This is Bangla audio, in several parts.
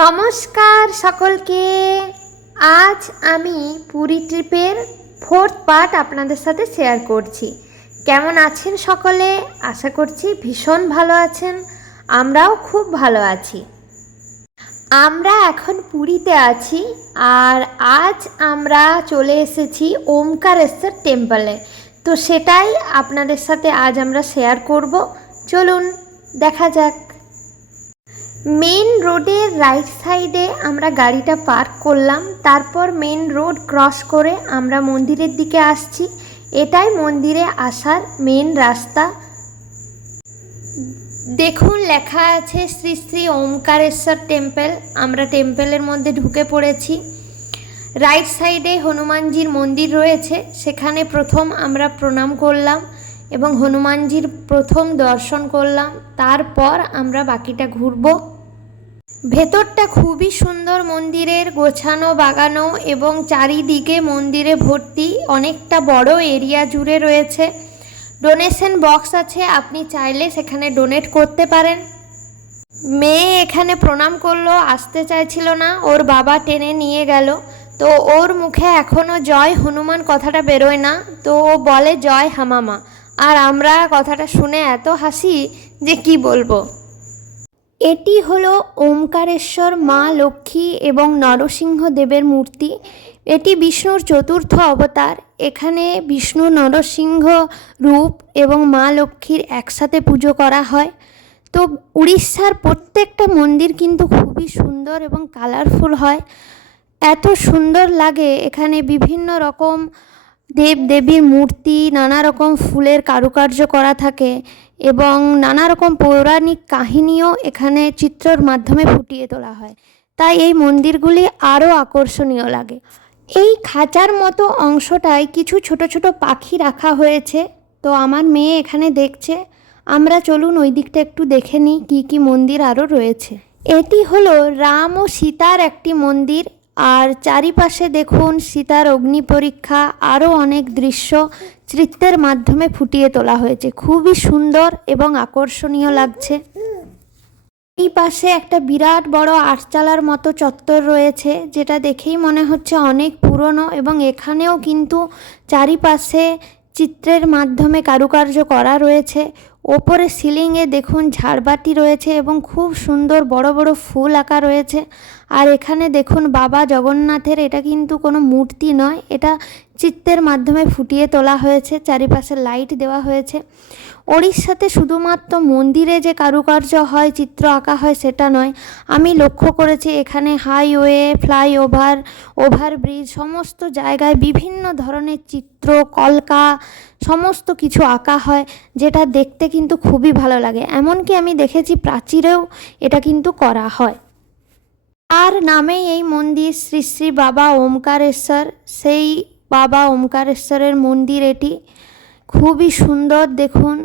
নমস্কার সকলকে। আজ আমি পুরী ট্রিপের 4th পার্ট আপনাদের সাথে শেয়ার করছি। কেমন আছেন সকলে? আশা করছি ভীষণ ভালো আছেন। আমরাও খুব ভালো আছি। আমরা এখন পুরীতে আছি আর আজ আমরা চলে এসেছি ওমকারেশ্বর টেম্পলে। তো সেটাই আপনাদের সাথে আজ আমরা শেয়ার করব। চলুন দেখা যাক। মেন রোডের রাইট সাইডে আমরা গাড়িটা পার্ক করলাম, তারপর মেন রোড ক্রস করে আমরা মন্দিরের দিকে আসছি। এটাই মন্দিরে আসার মেন রাস্তা। দেখুন লেখা আছে শ্রী শ্রী ওমকারেশ্বর টেম্পল। আমরা টেম্পলের মধ্যে ঢুকে পড়েছি। রাইট সাইডে হনুমানজির মন্দির রয়েছে, সেখানে প্রথম আমরা প্রণাম করলাম এবং হনুমানজির প্রথম দর্শন করলাম। তারপর আমরা বাকিটা ঘুরব। ভেতরটা খুবই সুন্দর, মন্দিরের গোছানো বাগানো এবং চারিদিকে মন্দিরে ভর্তি, অনেকটা বড় এরিয়া জুড়ে রয়েছে। ডোনেশন বক্স আছে, আপনি চাইলে সেখানে ডোনেট করতে পারেন। মেয়ে এখানে প্রণাম করলো, আসতে চাইছিল না, ওর বাবা টেনে নিয়ে গেল। তো ওর মুখে এখনও জয় হনুমান কথাটা বেরোয় না, তো ও বলে জয় হামামা। আর আমরা কথাটা শুনে এত হাসি যে কি বলবো। এটি হলো ওমকারেশ্বর মা লক্ষ্মী এবং নরসিংহ দেবের মূর্তি। এটি বিষ্ণুর চতুর্থ অবতার। এখানে বিষ্ণু নরসিংহ রূপ এবং মা লক্ষ্মীর একসাথে পুজো করা হয়। তো উড়িষ্যার প্রত্যেকটা মন্দির কিন্তু খুবই সুন্দর এবং কালারফুল হয়। এত সুন্দর লাগে। এখানে বিভিন্ন রকম দেব দেবীর মূর্তি, নানা রকম ফুলের কারুকার্য করা থাকে এবং নানা রকম পৌরাণিক কাহিনীও এখানে চিত্রের মাধ্যমে ফুটিয়ে তোলা হয়। তাই এই মন্দিরগুলি আরও আকর্ষণীয় লাগে। এই খাঁচার মতো অংশটায় কিছু ছোট ছোট পাখি রাখা হয়েছে। তো আমার মেয়ে এখানে দেখছে। আমরা চলুন ওই দিকটা একটু দেখে নিই কী কী মন্দির আরও রয়েছে। এটি হলো রাম ও সীতার একটি মন্দির। আর চারিপাশে দেখুন সীতার অগ্নি পরীক্ষা, আরও অনেক দৃশ্য চিত্রের মাধ্যমে ফুটিয়ে তোলা হয়েছে। খুবই সুন্দর এবং আকর্ষণীয় লাগছে। এই পাশে একটা বিরাট বড় আটচালার মতো চত্বর রয়েছে, যেটা দেখেই মনে হচ্ছে অনেক পুরনো এবং এখানেও কিন্তু চারিপাশে চিত্রের মাধ্যমে কারুকার্য করা রয়েছে। ওপরে সিলিংয়ে দেখুন ঝাড়বাতি রয়েছে এবং খুব সুন্দর বড় বড় ফুল আঁকা রয়েছে। আর এখানে দেখুন বাবা জগন্নাথের, এটা কিন্তু কোনো মূর্তি নয়, এটা চিত্রের মাধ্যমে ফুটিয়ে তোলা হয়েছে। চারিপাশে লাইট দেওয়া হয়েছে। ওড়িশাতে শুধুমাত্র মন্দিরে যে কারুকার্য হয়, চিত্র আঁকা হয়, সেটা নয়। আমি লক্ষ্য করেছি এখানে হাইওয়ে, ফ্লাইওভার, ওভারব্রিজ সমস্ত জায়গায় বিভিন্ন ধরনের চিত্র, কলকা সমস্ত কিছু আঁকা হয়, যেটা দেখতে কিন্তু খুবই ভালো লাগে। এমনকি আমি দেখেছি প্রাচীরেও এটা কিন্তু করা হয়। আর নামেই এই মন্দির শ্রী শ্রী বাবা ওমকারেশ্বর, সেই বাবা ওমকারেশ্বরের মন্দির এটি। খুবই সুন্দর। দেখুন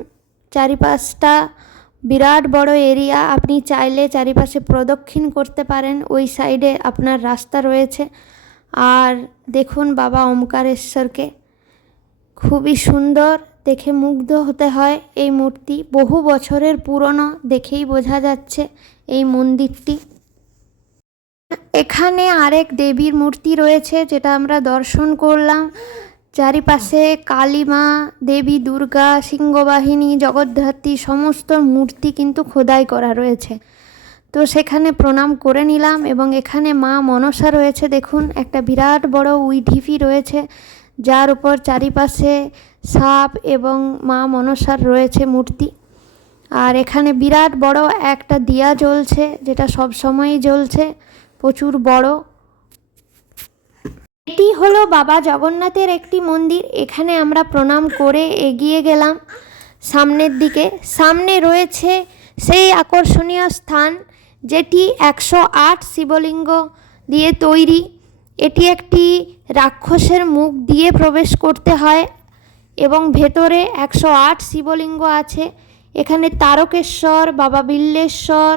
চারিপাশটা বিরাট বড় এরিয়া, আপনি চাইলে চারিপাশে প্রদক্ষিণ করতে পারেন। ওই সাইডে আপনার রাস্তা রয়েছে। আর দেখুন বাবা ওমকারেশ্বরকে, খুবই সুন্দর, দেখে মুগ্ধ হতে হয়। এই মূর্তি বহু বছরের পুরনো, দেখেই বোঝা যাচ্ছে এই মন্দিরটি। এখানে আরেক দেবীর মূর্তি রয়েছে, যেটা আমরা দর্শন করলাম। চারিপাশে কালী মা, দেবী দুর্গা, সিংহবাহিনী, জগদ্ধাত্রী সমস্ত মূর্তি কিন্তু খোদাই করা রয়েছে। তো সেখানে প্রণাম করে নিলাম এবং এখানে মা মনসা রয়েছে। দেখুন একটা বিরাট বড় উইঢিপি রয়েছে, যার উপর চারিপাশে সাপ এবং মা মনসার রয়েছে মূর্তি। আর এখানে বিরাট বড় একটা দিয়া জ্বলছে, যেটা সব সময়ই জ্বলছে, প্রচুর বড়। এটি হলো বাবা জগন্নাথের একটি মন্দির। এখানে আমরা প্রণাম করে এগিয়ে গেলাম সামনের দিকে। সামনে রয়েছে সেই আকর্ষণীয় স্থান, যেটি 108 শিবলিঙ্গ দিয়ে তৈরি। এটি একটি রাক্ষসের মুখ দিয়ে প্রবেশ করতে হয় এবং ভেতরে 108 শিবলিঙ্গ আছে। এখানে তারকেশ্বর, বাবা বিল্লেশ্বর,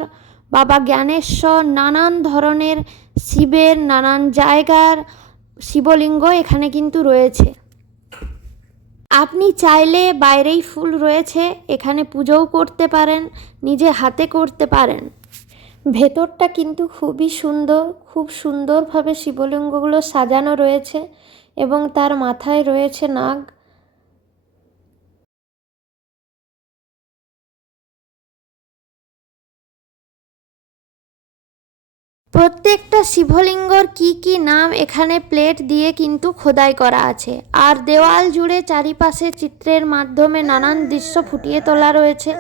বাবা জ্ঞানেশ্বর, নানান ধরনের শিবের নানান জায়গার শিবলিঙ্গ এখানে কিন্তু রয়েছে। আপনি চাইলে বাইরেই ফুল রয়েছে, এখানে পুজোও করতে পারেন, নিজে হাতে করতে পারেন। ভেতরটা কিন্তু খুবই সুন্দর, খুব সুন্দরভাবে শিবলিঙ্গগুলো সাজানো রয়েছে এবং তার মাথায় রয়েছে নাগ। প্রত্যেকটা শিবলিঙ্গর কি কি নাম এখানে প্লেট দিয়ে কিন্তু খোদাই করা আছে। আর দেওয়াল জুড়ে চারিপাশে চিত্রের মাধ্যমে নানান দৃশ্য ফুটিয়ে তোলা রয়েছে।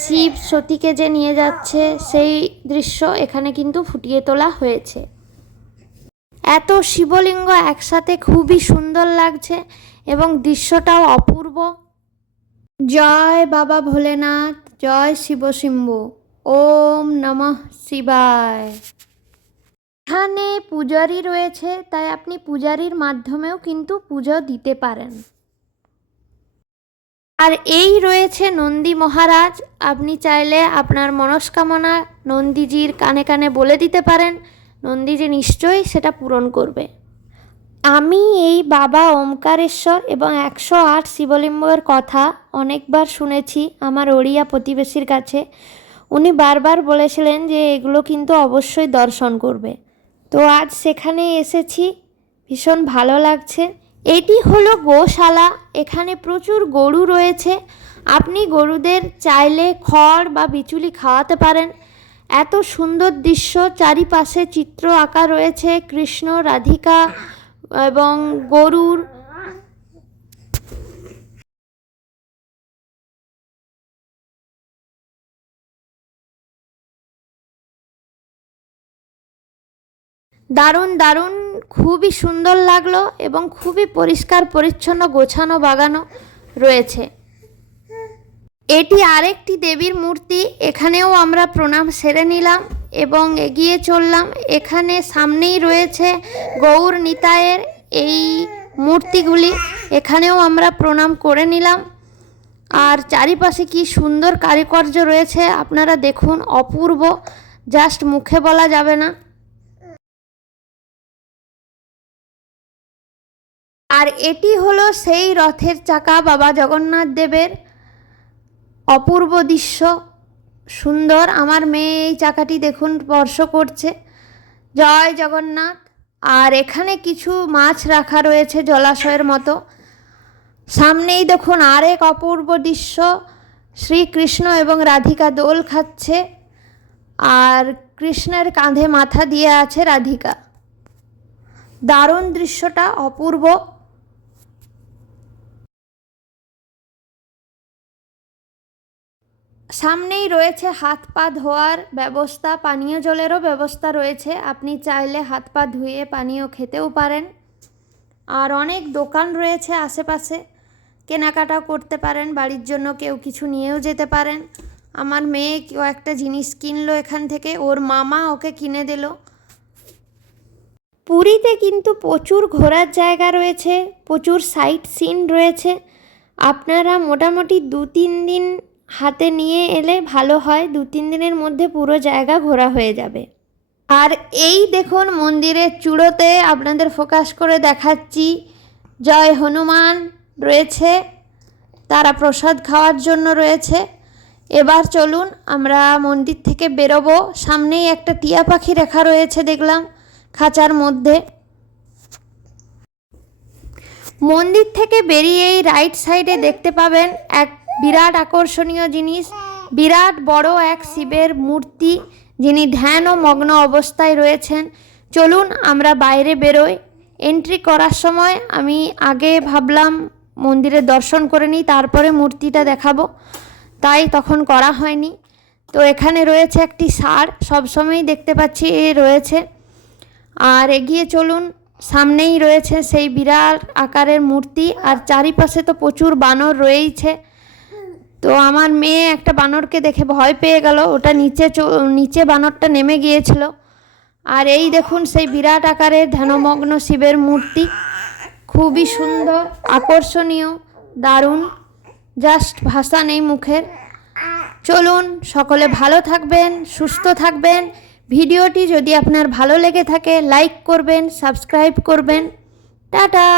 শিব সতীকে যে নিয়ে যাচ্ছে সেই দৃশ্য এখানে কিন্তু ফুটিয়ে তোলা হয়েছে। এত শিবলিঙ্গ একসাথে খুবই সুন্দর লাগছে এবং দৃশ্যটাও অপূর্ব। জয় বাবা ভোলেনাথ, জয় শিব শম্ভু, ওম নমঃ শিবায়। এখানে পূজারী রয়েছে, তাই আপনি পূজারীর মাধ্যমেও কিন্তু পুজো দিতে পারেন। আর এই রয়েছে নন্দী মহারাজ, আপনি চাইলে আপনার মনস্কামনা নন্দীজির কানে কানে বলে দিতে পারেন, নন্দীজি নিশ্চয়ই সেটা পূরণ করবে। আমি এই বাবা ওমকারেশ্বর এবং 108 শিবলিঙ্গের কথা অনেকবার শুনেছি আমার ওড়িয়া প্রতিবেশীর কাছে। উনি বারবার বলেছিলেন যে এগুলো কিন্তু অবশ্যই দর্শন করবে। তো আজ সেখানে এসেছি, ভীষণ ভালো লাগছে। এটি হলো গোশালা, এখানে প্রচুর গরু রয়েছে। আপনি গরুদের চাইলে খড় বা বিচুলি খাওয়াতে পারেন। এত সুন্দর দৃশ্য, চারিপাশে চিত্র আঁকা রয়েছে কৃষ্ণ, রাধিকা এবং গরুর। দারুণ দারুণ, খুবই সুন্দর লাগলো এবং খুবই পরিষ্কার পরিচ্ছন্ন গোছানো বাগানো রয়েছে। এটি আরেকটি দেবীর মূর্তি, এখানেও আমরা প্রণাম সেরে নিলাম এবং এগিয়ে চললাম। এখানে সামনেই রয়েছে গৌর নিতাইয়ের এই মূর্তিগুলি, এখানেও আমরা প্রণাম করে নিলাম। আর চারিপাশে কি সুন্দর কারুকার্য রয়েছে আপনারা দেখুন, অপূর্ব, জাস্ট মুখে বলা যাবে না। আর এটি হলো সেই রথের চাকা বাবা জগন্নাথ দেবের, অপূর্ব দৃশ্য, সুন্দর। আমার মেয়ে এই চাকাটি দেখুন স্পর্শ করছে, জয় জগন্নাথ। আর এখানে কিছু মাছ রাখা রয়েছে জলাশয়ের মতো। সামনেই দেখুন আরেক অপূর্ব দৃশ্য, শ্রীকৃষ্ণ এবং রাধিকা দোল খাচ্ছে আর কৃষ্ণের কাঁধে মাথা দিয়ে আছে রাধিকা। দারুণ দৃশ্যটা, অপূর্ব। সামনেই রয়েছে হাত পা ধোয়ার ব্যবস্থা, পানীয় জলেরও ব্যবস্থা রয়েছে, আপনি চাইলে হাত পা ধুয়ে পানীয় খেতেও পারেন। আর অনেক দোকান রয়েছে আশেপাশে, কেনাকাটাও করতে পারেন, বাড়ির জন্য কেউ কিছু নিয়েও যেতে পারেন। আমার মেয়ে কেউ একটা জিনিস কিনলো এখান থেকে, ওর মামা ওকে কিনে দিল। পুরীতে কিন্তু প্রচুর ঘোরার জায়গা রয়েছে, প্রচুর সাইট সিন রয়েছে। আপনারা মোটামুটি 2-3 দিন হাতে নিয়ে এলে ভালো হয়, 2-3 দিনের মধ্যে পুরো জায়গা ঘোরা হয়ে যাবে। আর এই দেখুন মন্দিরের চূড়োতে আপনাদের ফোকাস করে দেখাচ্ছি, জয় হনুমান রয়েছে, তারা প্রসাদ খাওয়ার জন্য রয়েছে। এবার চলুন আমরা মন্দির থেকে বেরোবো। সামনেই একটা টিয়া পাখি রাখা রয়েছে দেখলাম খাঁচার মধ্যে। মন্দির থেকে বেরিয়েই রাইট সাইডে দেখতে পাবেন এক বিরাট আকর্ষণীয় জিনিস, বিরাট বড় এক শিবের মূর্তি, যিনি ধ্যান ও মগ্ন অবস্থায় রয়েছেন। চলুন আমরা বাইরে বেরোই। এন্ট্রি করার সময় আমি আগে ভাবলাম মন্দিরের দর্শন করে নিই, তারপরে মূর্তিটা দেখাবো, তাই তখন করা হয়নি। তো এখানে রয়েছে একটি ষাঁড়, সবসময়ই দেখতে পাচ্ছি রয়েছে। আর এগিয়ে চলুন, সামনেই রয়েছে সেই বিরাট আকারের মূর্তি, আর চারিপাশে তো প্রচুর বানর রয়েইছে। তো আমার মেয়ে একটা বানরকে দেখে ভয় পেয়ে গেল, ওটা নিচে বানরটা নেমে গিয়েছিল। আর এই দেখুন সেই বিরাট আকারের ধ্যানমগ্ন শিবের মূর্তি, খুবই সুন্দর, আকর্ষণীয়, দারুণ, জাস্ট ভাষা নেই মুখের। চলুন সকলে ভালো থাকবেন, সুস্থ থাকবেন। ভিডিওটি যদি আপনার ভালো লেগে থাকে লাইক করবেন, সাবস্ক্রাইব করবেন। টাটা।